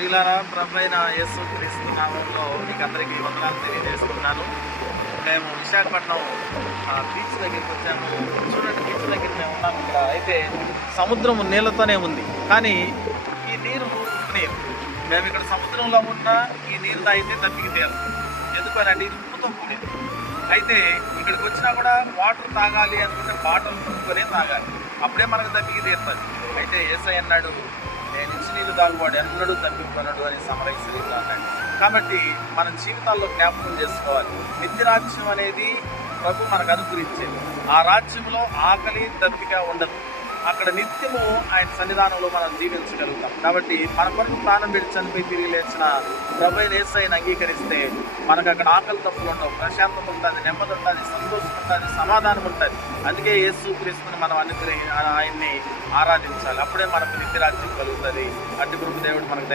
ప్రియులారా, ప్రభువైన యేసు క్రీస్తు నామంలో మీకు అందరికీ వందనాలు తెలియజేస్తున్నాను. మేము విశాఖపట్నం బీచ్ దగ్గరికి వచ్చాము. చూడండి, బీచ్ దగ్గర మేము ఉన్నాము. ఇక్కడ అయితే సముద్రం నీళ్ళతోనే ఉంది, కానీ ఈ నీరు నీరు మేము ఇక్కడ సముద్రంలో ఉన్న ఈ నీరు తాగితే దప్పికి తీరం. ఎందుకనంటే ఇది ఉప్పుతో కూడేది. అయితే ఇక్కడికి వచ్చినా కూడా వాటర్ తాగాలి అనుకుంటే బాటలు కొనుక్కొనే తాగాలి, అప్పుడే మనకు దప్పికి తీరుతుంది. అయితే యేసయ్య అన్నాడు, నేను ఇచ్చి నీరు తాగువాడు ఎన్నడూ తప్పికొనడు అని సమరశరీరంలో అన్నాడు. కాబట్టి మన జీవితాల్లో జ్ఞాపకం చేసుకోవాలి, నిత్యరాజ్యం అనేది ప్రభు మనకు అనుగ్రహించేది. ఆ రాజ్యంలో ఆకలి దప్పిక ఉండదు. అక్కడ నిత్యము ఆయన సన్నిధానంలో మనం జీవించగలుగుతాం. కాబట్టి మన కొరకు ప్రాణం పెట్టి చనిపోయి తిరిగి లేచిన ప్రభువైన యేసయ్యను అంగీకరిస్తే మనకు అక్కడ ఆకలి తప్పులు ఉండవు, ప్రశాంతత ఉంటుంది, నెమ్మది ఉంటుంది, సంతోషం ఉంటుంది, సమాధానం ఉంటుంది. అందుకే యేసు క్రీస్తుని మనం ఆయన్ని ఆరాధించాలి. అప్పుడే మనకు నిత్యరాజ్యం కలుగుతుంది. అట్టి కృప దేవుడు మనకు